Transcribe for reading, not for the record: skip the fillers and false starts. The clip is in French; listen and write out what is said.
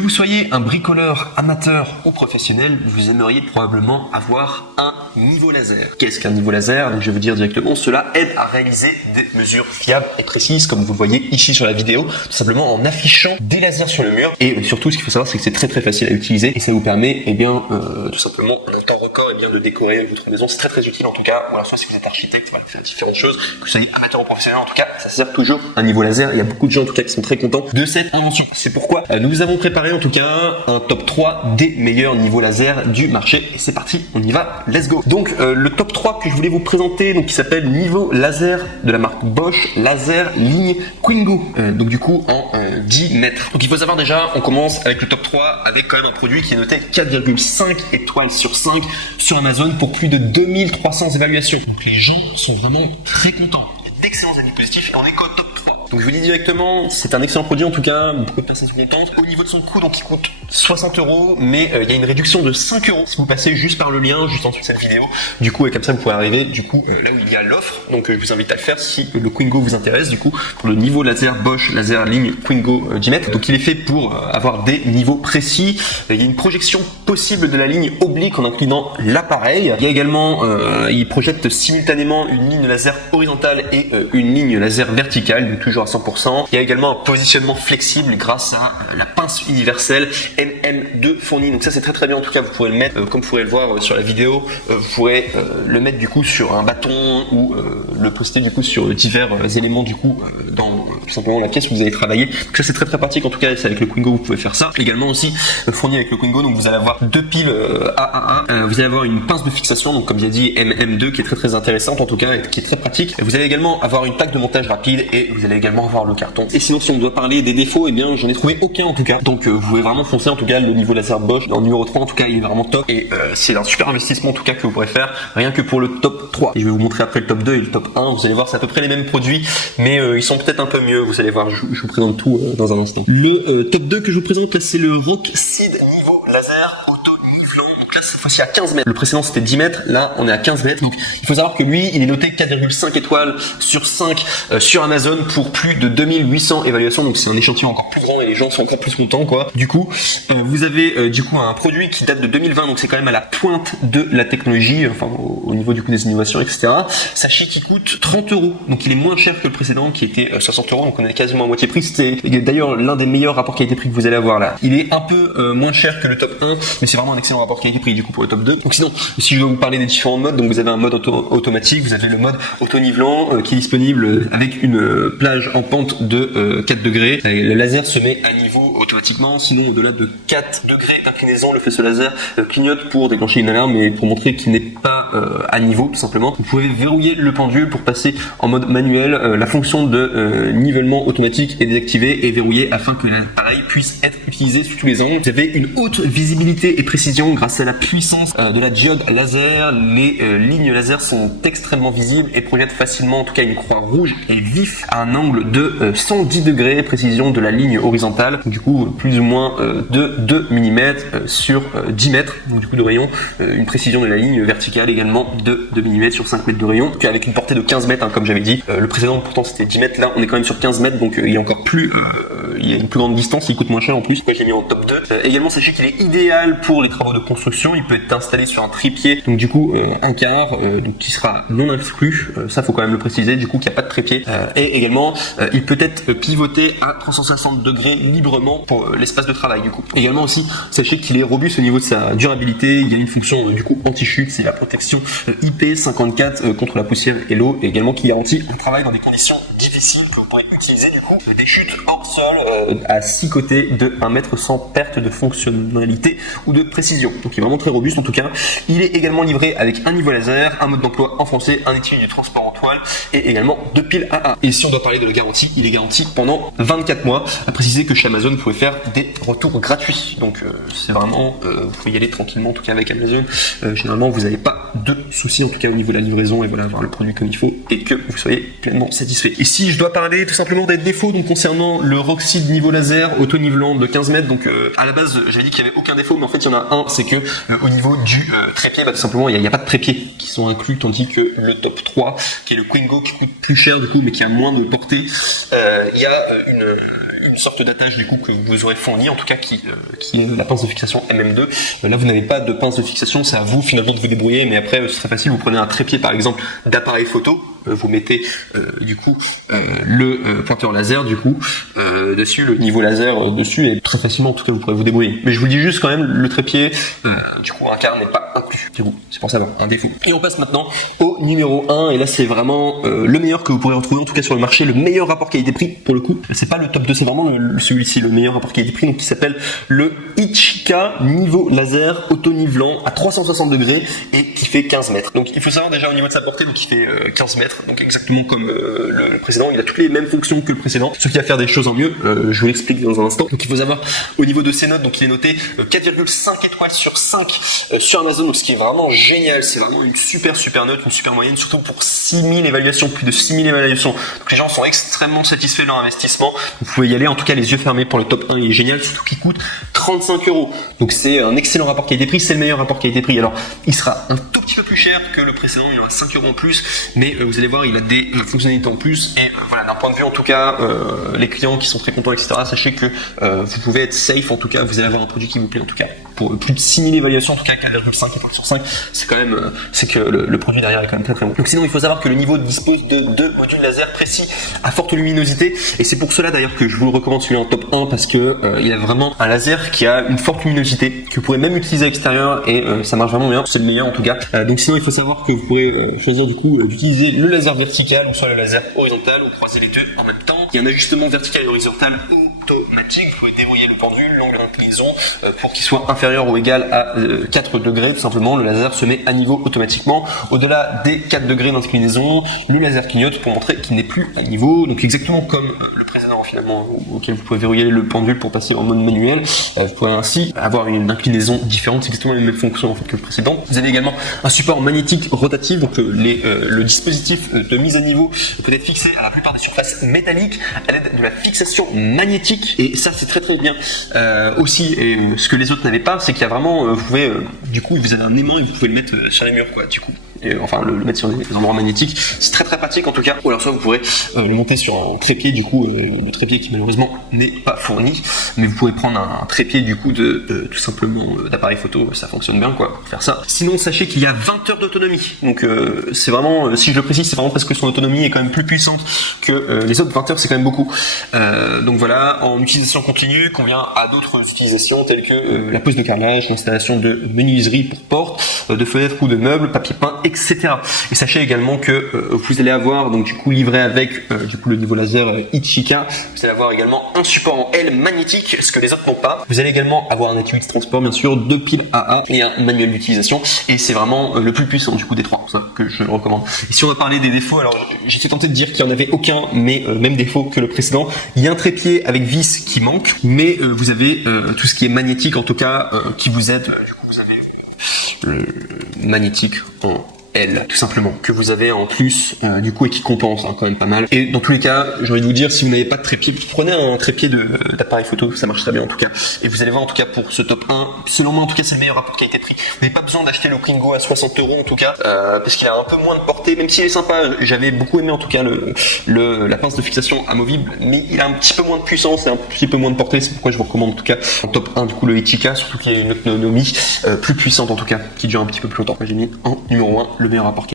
Que vous soyez un bricoleur amateur ou professionnel, vous aimeriez probablement avoir un niveau laser. Qu'est-ce qu'un niveau laser? Donc, je vais vous dire directement, cela aide à réaliser des mesures fiables et précises, comme vous le voyez ici sur la vidéo, tout simplement en affichant des lasers sur le mur. Et surtout, ce qu'il faut savoir, c'est que c'est très facile à utiliser et ça vous permet, tout simplement, en un temps record, de décorer votre maison. C'est très utile en tout cas. Voilà, soit si vous êtes architecte, voilà, faire différentes choses, que vous soyez amateur ou professionnel, en tout cas, ça sert toujours un niveau laser. Il y a beaucoup de gens en tout cas qui sont très contents de cette invention. C'est pourquoi nous vous avons préparé en tout cas un top 3 des meilleurs niveaux laser du marché. Et c'est parti, on y va, let's go. Donc le top 3 que je voulais vous présenter, donc qui s'appelle niveau laser de la marque Bosch, laser ligne Quingo. Donc du coup en 10 mètres. Donc il faut savoir déjà, on commence avec le top 3 avec quand même un produit qui est noté 4,5 étoiles sur 5 sur Amazon pour plus de 2300 évaluations. Donc les gens sont vraiment très contents. D'excellents avis positifs et on est qu'au top 3. Donc je vous dis directement, c'est un excellent produit en tout cas, beaucoup de personnes sont contentes. Au niveau de son coût, donc il coûte 60 €, mais il y a une réduction de 5 € si vous passez juste par le lien, juste en dessous de cette vidéo. Du coup, et comme ça vous pouvez arriver là où il y a l'offre. Donc je vous invite à le faire si le Quingo vous intéresse, du coup, pour le niveau laser Bosch, laser ligne Quingo 10 mètres. Donc il est fait pour avoir des niveaux précis. Il y a une projection possible de la ligne oblique en inclinant l'appareil. Il y a également, il projette simultanément une ligne laser horizontale et une ligne laser verticale, donc toujours à 100%. Il y a également un positionnement flexible grâce à la pince universelle MM2 fournie. Donc ça c'est très bien, en tout cas vous pourrez le mettre, comme vous pourrez le voir sur la vidéo, vous pourrez le mettre du coup sur un bâton ou le poster du coup sur divers éléments du coup dans tout simplement la pièce où vous allez travailler. Donc ça c'est très pratique, en tout cas c'est avec le Quingo vous pouvez faire ça. Également aussi fourni avec le Quingo, donc vous allez avoir deux piles AAA, vous allez avoir une pince de fixation, donc comme j'ai dit MM2 qui est très intéressante en tout cas et qui est très pratique. Vous allez également avoir une plaque de montage rapide et vous allez également avoir le carton. Et sinon si on doit parler des défauts, eh bien j'en ai trouvé aucun en tout cas. Donc vous pouvez vraiment foncer, en tout cas le niveau laser Bosch en numéro 3 en tout cas il est vraiment top et c'est un super investissement en tout cas que vous pourrez faire rien que pour le top 3. Et je vais vous montrer après le top 2 et le top 1, vous allez voir c'est à peu près les mêmes produits mais ils sont peut-être un peu mieux, vous allez voir, je vous présente tout dans un instant. Le top 2 que je vous présente là, c'est le Rockseed niveau laser auto nivelant. Donc là cette fois-ci à 15 mètres. Le précédent c'était 10 mètres, là on est à 15 mètres. Donc il faut savoir que lui il est noté 4,5 étoiles sur 5 sur Amazon pour plus de 2800 évaluations. Donc c'est un échantillon encore plus grand et les gens sont encore plus contents quoi. Du coup vous avez du coup un produit qui date de 2020, donc c'est quand même à la pointe de la technologie, enfin au niveau du coup des innovations etc. Sachez qu'il coûte 30 €, donc il est moins cher que le précédent qui était 60 €, donc on est quasiment à moitié prix. C'était d'ailleurs l'un des meilleurs rapports qualité-prix que vous allez avoir là. Il est un peu moins cher que le top 1, mais c'est vraiment un excellent rapport qualité-prix du coup pour le top 2. Donc sinon, si je dois vous parler des différents modes, donc vous avez un mode automatique, vous avez le mode auto-nivelant qui est disponible avec une plage en pente de 4 degrés. Et le laser se met à niveau automatiquement, sinon au-delà de 4 degrés d'inclinaison, le faisceau laser clignote pour déclencher une alarme et pour montrer qu'il n'est pas à niveau tout simplement. Vous pouvez verrouiller le pendule pour passer en mode manuel. La fonction de nivellement automatique est désactivée et verrouillée afin que l'appareil puisse être utilisé sous tous les angles. Vous avez une haute visibilité et précision grâce à la puissance de la diode laser. Les lignes laser sont extrêmement visibles et projettent facilement en tout cas une croix rouge et vif à un angle de 110 degrés, précision de la ligne horizontale, du coup plus ou moins de 2 mm sur 10 mètres, donc du coup de rayon, une précision de la ligne verticale également de 2 mm sur 5 mètres de rayon, avec une portée de 15 mètres comme j'avais dit. Le précédent pourtant c'était 10 mètres, là on est quand même sur 15 mètres, donc il est encore plus il y a une plus grande distance, il coûte moins cher en plus. Moi je l'ai mis en top 2. Également sachez qu'il est idéal pour les travaux de construction, il peut être installé sur un trépied, donc du coup un quart, donc qui sera non inclus, ça faut quand même le préciser, du coup qu'il n'y a pas de trépied, et également il peut être pivoté à 360 degrés librement pour l'espace de travail du coup. Également aussi sachez qu'il est robuste au niveau de sa durabilité, il y a une fonction du coup anti-chute, c'est la protection IP54 contre la poussière et l'eau, et également qui garantit un travail dans des conditions difficiles que vous pourrez utiliser du coup des chutes hors sol à 6 côtés de 1 mètre sans perte de fonctionnalité ou de précision. Donc il est vraiment très robuste en tout cas. Il est également livré avec un niveau laser, un mode d'emploi en français, un étui du transport en toile et également 2 piles AA. Et si on doit parler de la garantie, il est garanti pendant 24 mois. À préciser que chez Amazon vous pouvez faire des retours gratuits. Donc c'est vraiment, vous pouvez y aller tranquillement en tout cas avec Amazon. Généralement vous n'avez pas pas de soucis en tout cas au niveau de la livraison et voilà, avoir le produit comme il faut et que vous soyez pleinement satisfait. Et si je dois parler tout simplement des défauts donc concernant le Roxy de niveau laser auto-nivelant de 15 mètres, donc à la base j'avais dit qu'il n'y avait aucun défaut, mais en fait il y en a un, c'est que au niveau du trépied, tout simplement il n'y a pas de trépied qui sont inclus, tandis que le top 3 qui est le Quingo qui coûte plus cher du coup mais qui a moins de portée, il y a une sorte d'attache du coup que vous aurez fourni en tout cas qui est la pince de fixation MM2. Là vous n'avez pas de pince de fixation, c'est à vous finalement de vous débrouiller, mais après c'est très facile, vous prenez un trépied par exemple d'appareil photo, vous mettez du coup le pointeur laser du coup dessus, le niveau laser dessus, et très facilement en tout cas vous pourrez vous débrouiller. Mais je vous le dis juste quand même, le trépied du coup un quart n'est pas inclus, c'est pour savoir un défaut. Et on passe maintenant au numéro 1, et là c'est vraiment le meilleur que vous pourrez retrouver en tout cas sur le marché, le meilleur rapport qualité-prix pour le coup. C'est pas le top 2, c'est vraiment celui-ci, le meilleur rapport qualité-prix, donc qui s'appelle le Ichika niveau laser auto-nivelant à 360 degrés et qui fait 15 mètres. Donc il faut savoir déjà au niveau de sa portée, donc il fait 15 mètres, donc exactement comme le précédent, il a toutes les mêmes fonctions que le précédent, ce qui va faire des choses en mieux, je vous l'explique dans un instant. Donc il faut savoir au niveau de ses notes, donc il est noté 4,5 étoiles sur 5 sur Amazon, donc ce qui est vraiment génial, c'est vraiment une super note, une super moyenne, surtout pour 6000 évaluations, plus de 6000 évaluations. Donc les gens sont extrêmement satisfaits de leur investissement, vous pouvez y aller en tout cas les yeux fermés pour le top 1, il est génial, surtout qu'il coûte 35 €. Donc c'est un excellent rapport qualité-prix, c'est le meilleur rapport qualité-prix. Alors il sera un tout petit peu plus cher que le précédent, il aura 5 € en plus, mais vous allez voir, il a des fonctionnalités en plus, et voilà, d'un point de vue en tout cas, les clients qui sont très contents, etc., sachez que vous pouvez être safe, en tout cas, vous allez avoir un produit qui vous plaît en tout cas. Pour plus de 6000 évaluations, en tout cas 4,5 étoiles sur 5, c'est quand même, c'est que le produit derrière est quand même très bon. Donc sinon, il faut savoir que le niveau dispose de 2 modules laser précis à forte luminosité, et c'est pour cela d'ailleurs que je vous le recommande celui en top 1, parce que il a vraiment un laser qui a une forte luminosité, que vous pourrez même utiliser à l'extérieur, et ça marche vraiment bien, c'est le meilleur en tout cas. Donc sinon, il faut savoir que vous pourrez choisir du coup d'utiliser le laser vertical ou soit le laser horizontal, ou croiser les deux en même temps. Il y a un ajustement vertical et horizontal automatique, vous pouvez dérouiller le pendule, l'angle d'inclinaison pour qu'il soit inférieur ou égal à 4 degrés, tout simplement le laser se met à niveau automatiquement. Au-delà des 4 degrés d'inclinaison, le laser clignote pour montrer qu'il n'est plus à niveau, donc exactement comme le précédent finalement, auquel vous pouvez verrouiller le pendule pour passer en mode manuel. Vous pouvez ainsi avoir une inclinaison différente, c'est exactement les mêmes fonctions en fait que le précédent. Vous avez également un support magnétique rotatif, donc le dispositif de mise à niveau peut être fixé à la plupart des surfaces métalliques à l'aide de la fixation magnétique, et ça c'est très bien. Aussi, et ce que les autres n'avaient pas, c'est qu'il y a vraiment, vous pouvez, du coup vous avez un aimant et vous pouvez le mettre sur les murs quoi, du coup. Et, enfin le mettre sur des endroits magnétiques, c'est très pratique en tout cas. Ou alors soit vous pourrez le monter sur un trépied, du coup le trépied qui malheureusement n'est pas fourni, mais vous pouvez prendre un trépied du coup de tout simplement d'appareil photo, ça fonctionne bien quoi pour faire ça. Sinon sachez qu'il y a 20 heures d'autonomie, donc c'est vraiment, si je le précise, c'est vraiment parce que son autonomie est quand même plus puissante que les autres. 20 heures c'est quand même beaucoup, donc voilà, en utilisation continue convient à d'autres utilisations telles que la pose de carrelage, l'installation de menuiserie pour portes, de fenêtres ou de meubles, papier peint, etc. Et sachez également que vous allez avoir donc du coup livré avec du coup le niveau laser Ichika, vous allez avoir également un support en L magnétique, ce que les autres n'ont pas. Vous allez également avoir un étui de transport bien sûr, 2 piles AA et un manuel d'utilisation, et c'est vraiment le plus puissant du coup des 3, pour ça que je le recommande. Et si on va parler des défauts, alors j'étais tenté de dire qu'il n'y en avait aucun, mais même défaut que le précédent. Il y a un trépied avec vis qui manque, mais vous avez tout ce qui est magnétique en tout cas qui vous aide. Du coup vous avez le magnétique en L, tout simplement, que vous avez en plus du coup, et qui compense quand même pas mal. Et dans tous les cas, j'ai envie de vous dire, si vous n'avez pas de trépied, prenez un trépied d'appareil photo, ça marche très bien en tout cas. Et vous allez voir en tout cas pour ce top 1, selon moi en tout cas c'est le meilleur rapport qualité-prix. Vous n'avez pas besoin d'acheter le Quingo à 60 € en tout cas, parce qu'il a un peu moins de portée, même s'il est sympa. J'avais beaucoup aimé en tout cas la pince de fixation amovible, mais il a un petit peu moins de puissance et un petit peu moins de portée, c'est pourquoi je vous recommande en tout cas en top 1 du coup le Ichika, surtout qu'il y a une autonomie plus puissante en tout cas, qui dure un petit peu plus longtemps. J'ai mis en numéro 1 le meilleur rapport.